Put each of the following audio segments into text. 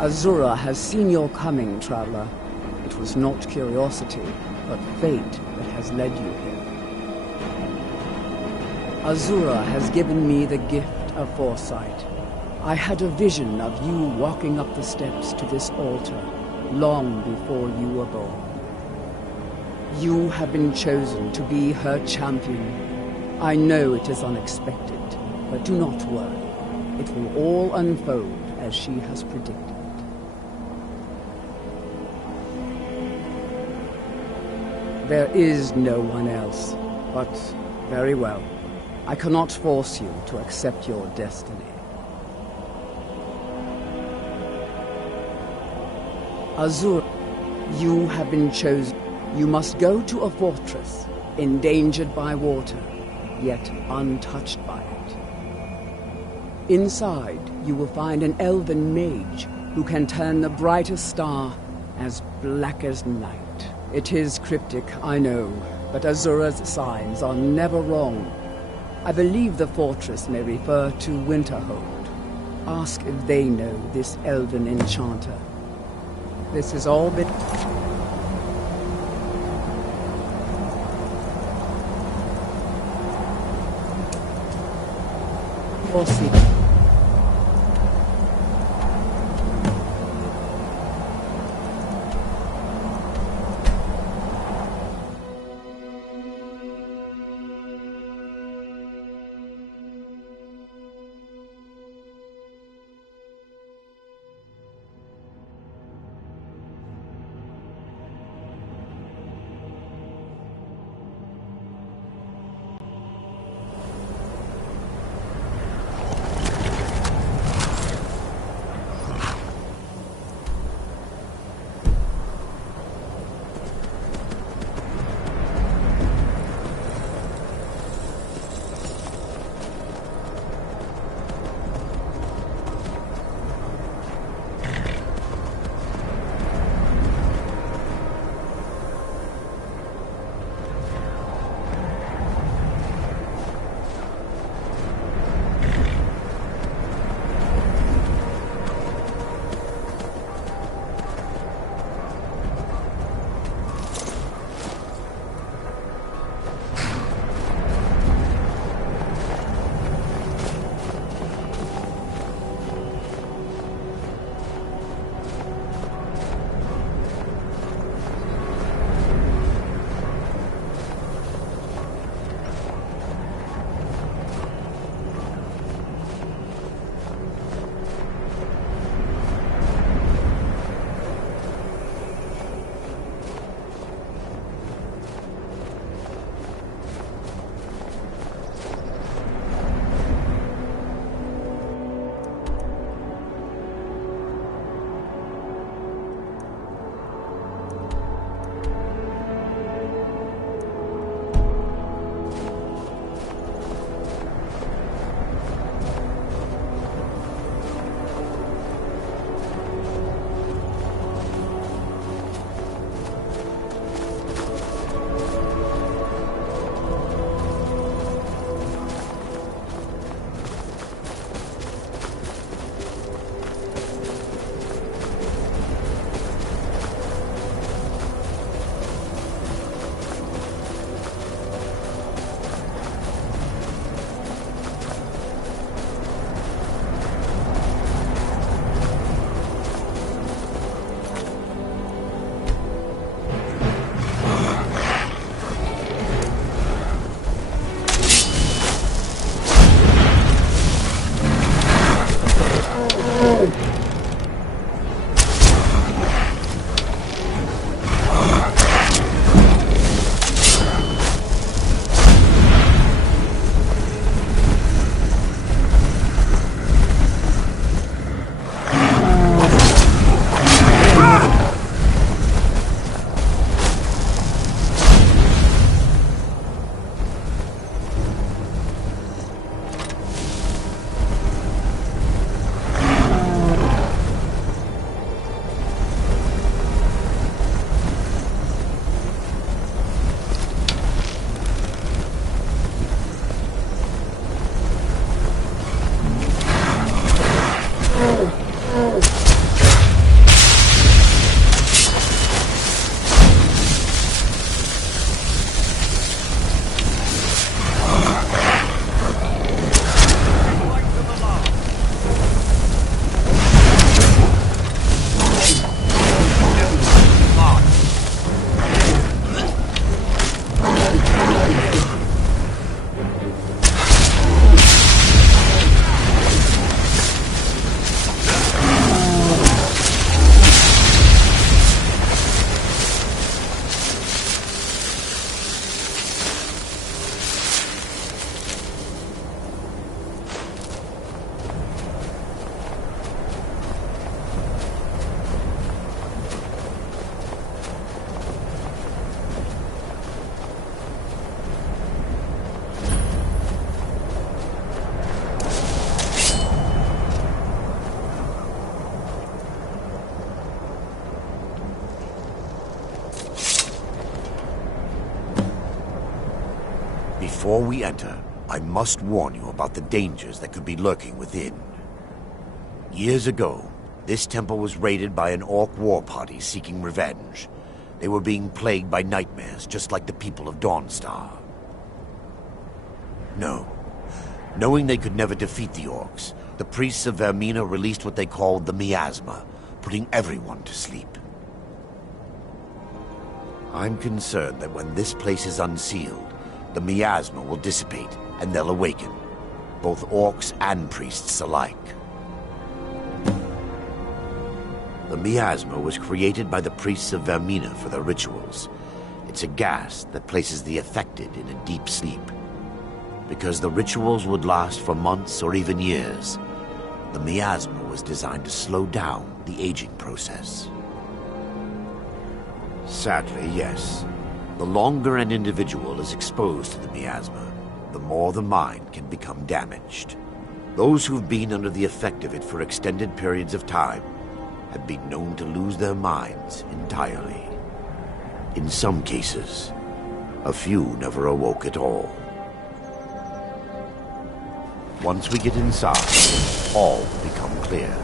Azura has seen your coming, traveler. It was not curiosity, but fate that has led you here. Azura has given me the gift of foresight. I had a vision of you walking up the steps to this altar long before you were born. You have been chosen to be her champion. I know it is unexpected, but do not worry. It will all unfold as she has predicted. There is no one else, but very well. I cannot force you to accept your destiny. Azura, you have been chosen. You must go to a fortress, endangered by water, yet untouched by it. Inside, you will find an elven mage who can turn the brightest star as black as night. It is cryptic, I know, but Azura's signs are never wrong. I believe the fortress may refer to Winterhold. Ask if they know this elven enchanter. This has all been... We'll see. Before we enter, I must warn you about the dangers that could be lurking within. Years ago, this temple was raided by an orc war party seeking revenge. They were being plagued by nightmares, just like the people of Dawnstar. Knowing they could never defeat the orcs, the priests of Vermina released what they called the miasma, putting everyone to sleep. I'm concerned that when this place is unsealed, the miasma will dissipate and they'll awaken, both orcs and priests alike. The miasma was created by the priests of Vermina for their rituals. It's a gas that places the affected in a deep sleep. Because the rituals would last for months or even years, the miasma was designed to slow down the aging process. Sadly, yes. The longer an individual is exposed to the miasma, the more the mind can become damaged. Those who've been under the effect of it for extended periods of time have been known to lose their minds entirely. In some cases, a few never awoke at all. Once we get inside, all will become clear.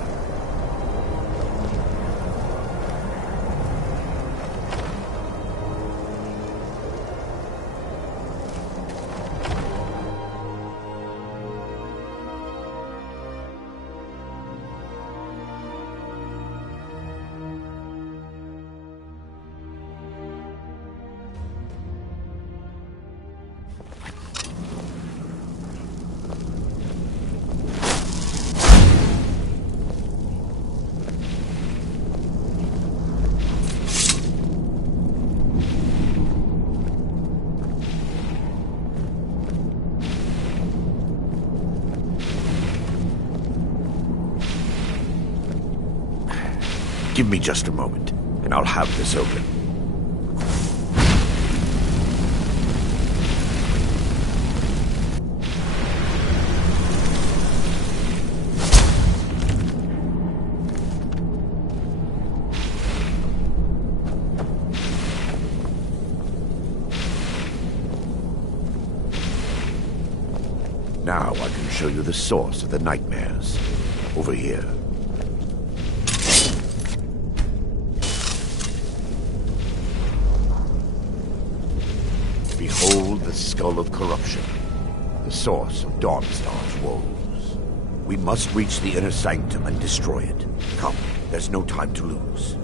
Give me just a moment, and I'll have this open. Now I can show you the source of the nightmares. Over here. Behold the skull of corruption, the source of Dawnstar's woes. We must reach the inner sanctum and destroy it. Come, there's no time to lose.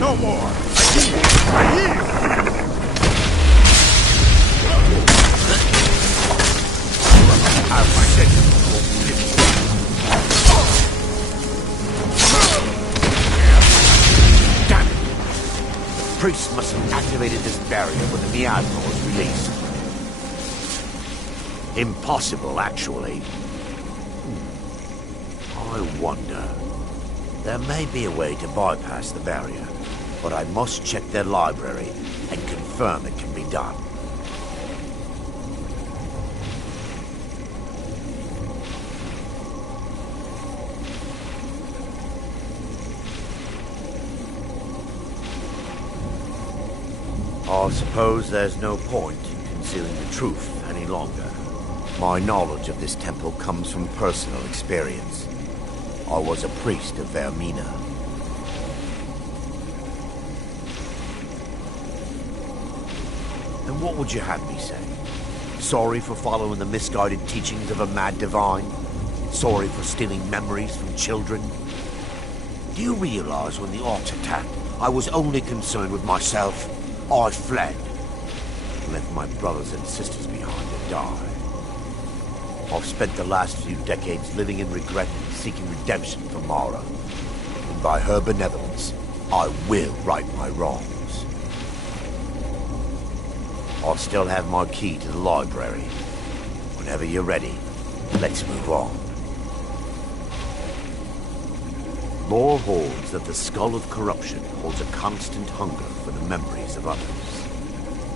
No more! Damn it! The priest must have activated this barrier when the miasma was released. Impossible, actually. I wonder. There may be a way to bypass the barrier, but I must check their library and confirm it can be done. I suppose there's no point in concealing the truth any longer. My knowledge of this temple comes from personal experience. I was a priest of Vermina. And what would you have me say? Sorry for following the misguided teachings of a mad divine? Sorry for stealing memories from children? Do you realize when the orcs attacked, I was only concerned with myself? I fled. Left my brothers and sisters behind to die. I've spent the last few decades living in regret and seeking redemption for Mara. And by her benevolence, I will right my wrongs. I'll still have my key to the library. Whenever you're ready, let's move on. Lore holds that the skull of corruption holds a constant hunger for the memories of others.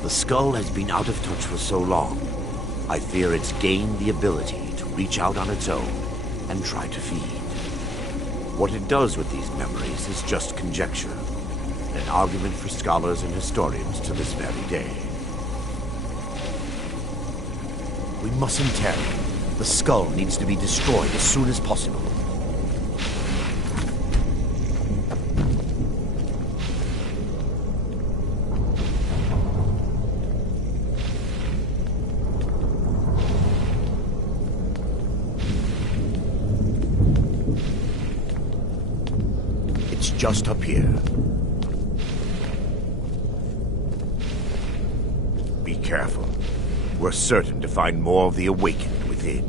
The skull has been out of touch for so long, I fear it's gained the ability to reach out on its own and try to feed. What it does with these memories is just conjecture, an argument for scholars and historians to this very day. We mustn't tarry. The skull needs to be destroyed as soon as possible. It's just up here. Be careful. We're certain to find more of the awakened within.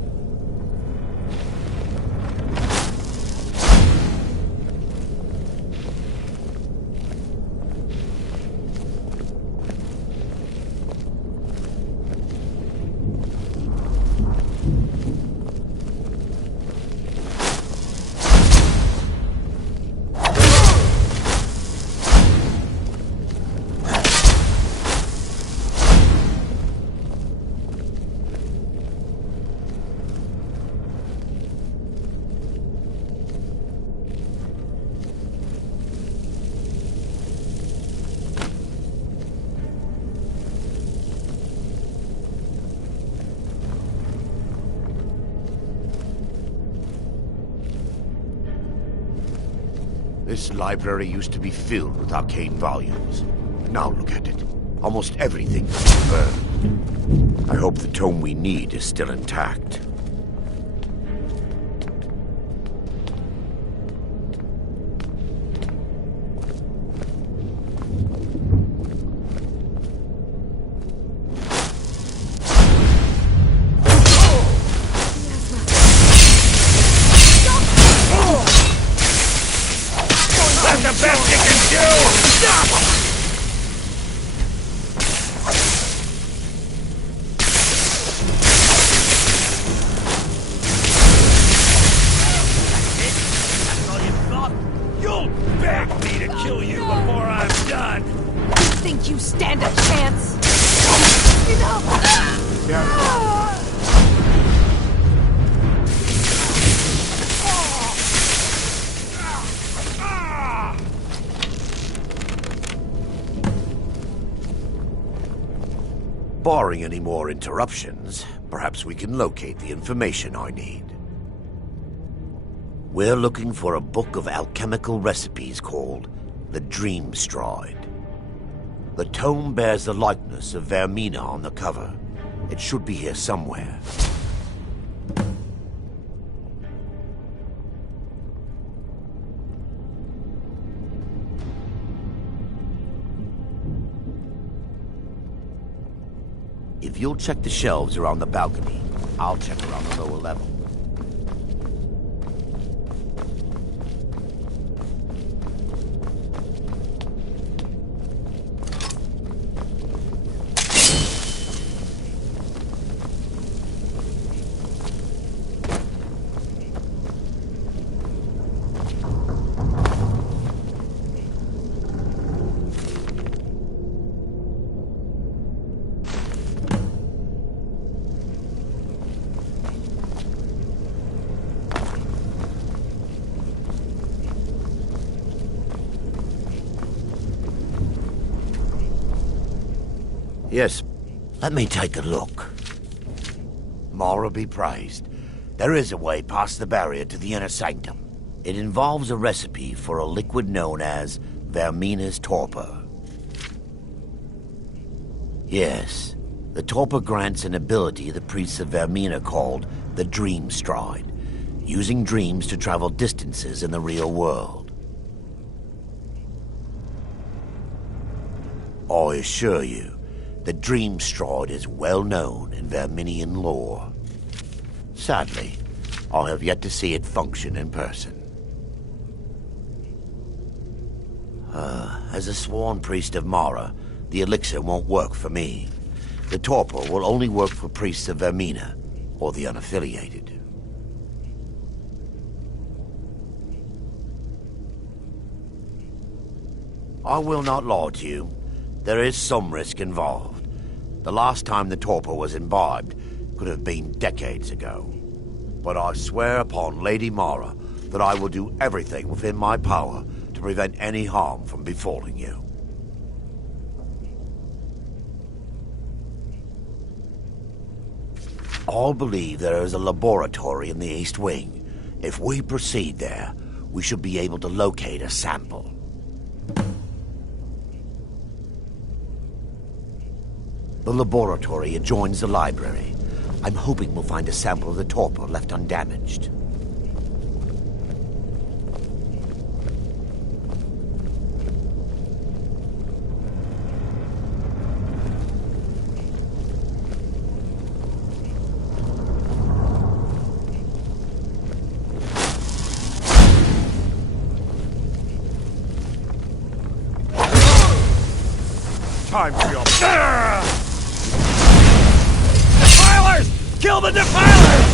This library used to be filled with arcane volumes. Now look at it. Almost everything is burned. I hope the tome we need is still intact. Barring any more interruptions, perhaps we can locate the information I need. We're looking for a book of alchemical recipes called the Dream Stride. The tome bears the likeness of Vermina on the cover. It should be here somewhere. If you'll check the shelves around the balcony, I'll check around the lower level. Yes, let me take a look. Mara be praised. There is a way past the barrier to the inner sanctum. It involves a recipe for a liquid known as Vermina's torpor. Yes, the torpor grants an ability the priests of Vermina called the Dream Stride, using dreams to travel distances in the real world. I assure you, the Dreamstride is well known in Verminian lore. Sadly, I have yet to see it function in person. As a sworn priest of Mara, the elixir won't work for me. The torpor will only work for priests of Vermina, or the unaffiliated. I will not lie to you. There is some risk involved. The last time the torpor was imbibed could have been decades ago. But I swear upon Lady Mara that I will do everything within my power to prevent any harm from befalling you. I believe there is a laboratory in the East Wing. If we proceed there, we should be able to locate a sample. The laboratory adjoins the library. I'm hoping we'll find a sample of the torpor left undamaged. Time for your... Defilers! Kill the defilers!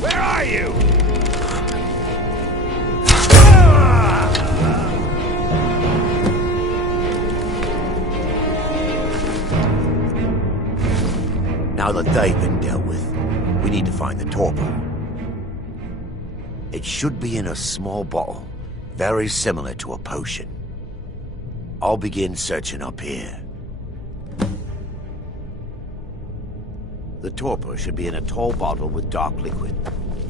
Where are you? Now that they've been dealt with, we need to find the torpor. It should be in a small bottle, very similar to a potion. I'll begin searching up here. The torpor should be in a tall bottle with dark liquid.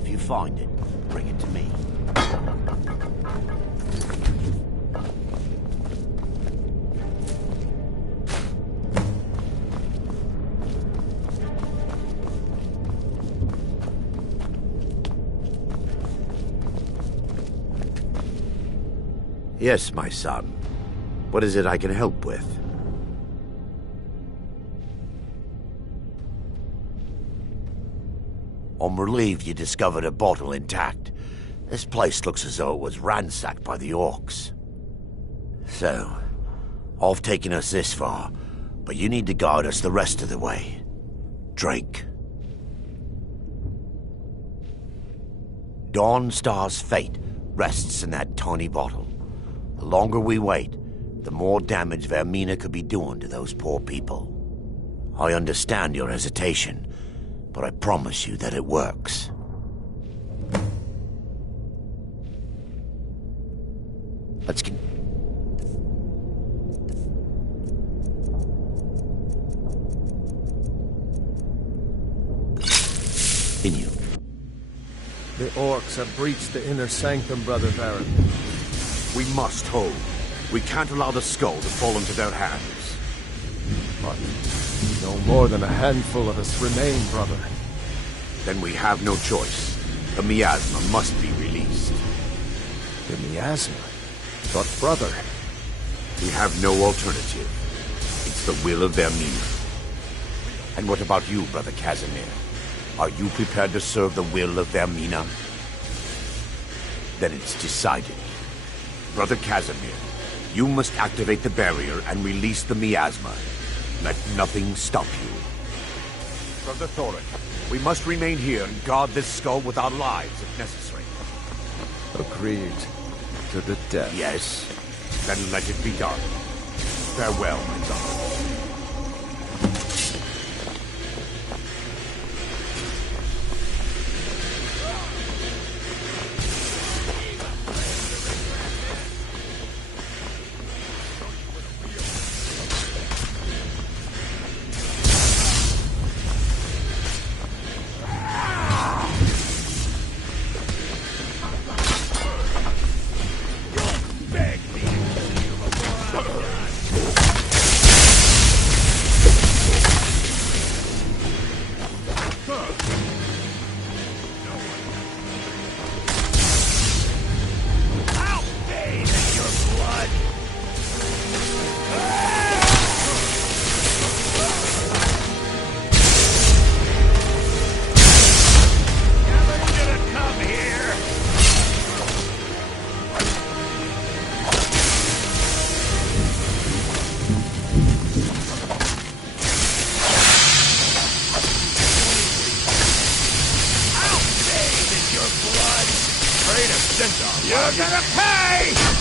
If you find it, bring it to me. Yes, my son. What is it I can help with? I'm relieved you discovered a bottle intact. This place looks as though it was ransacked by the orcs. So, I've taken us this far, but you need to guide us the rest of the way. Drink. Dawnstar's fate rests in that tiny bottle. The longer we wait, the more damage Vermina could be doing to those poor people. I understand your hesitation, but I promise you that it works. Let's continue. The orcs have breached the inner sanctum, Brother Baron. We must hold. We can't allow the skull to fall into their hands. But no more than a handful of us remain, brother. Then we have no choice. The miasma must be released. The miasma? But brother... We have no alternative. It's the will of Vermina. And what about you, Brother Casimir? Are you prepared to serve the will of Vermina? Then it's decided. Brother Casimir, you must activate the barrier and release the miasma. Let nothing stop you. Brother Thorin, we must remain here and guard this skull with our lives if necessary. Agreed. To the death. Yes? Then let it be done. Farewell, my son. You're gonna pay!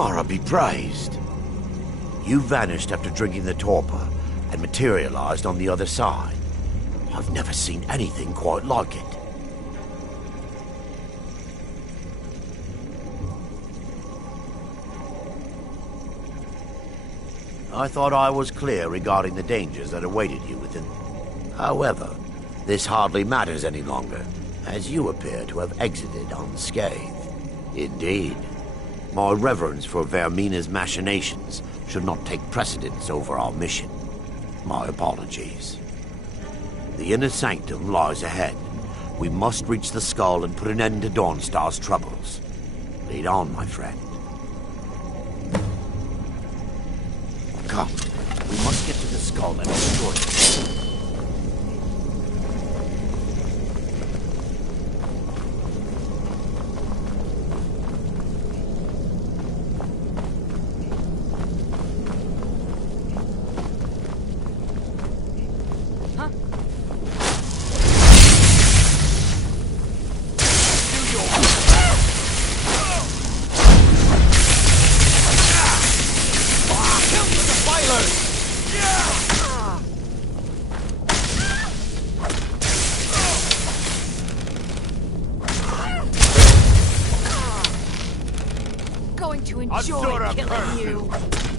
Mara be praised. You vanished after drinking the torpor and materialized on the other side. I've never seen anything quite like it. I thought I was clear regarding the dangers that awaited you within. However, this hardly matters any longer, as you appear to have exited unscathed. Indeed. My reverence for Vermina's machinations should not take precedence over our mission. My apologies. The inner sanctum lies ahead. We must reach the skull and put an end to Dawnstar's troubles. Lead on, my friend. Come, we must get to the skull and destroy it. Going to enjoy killing you.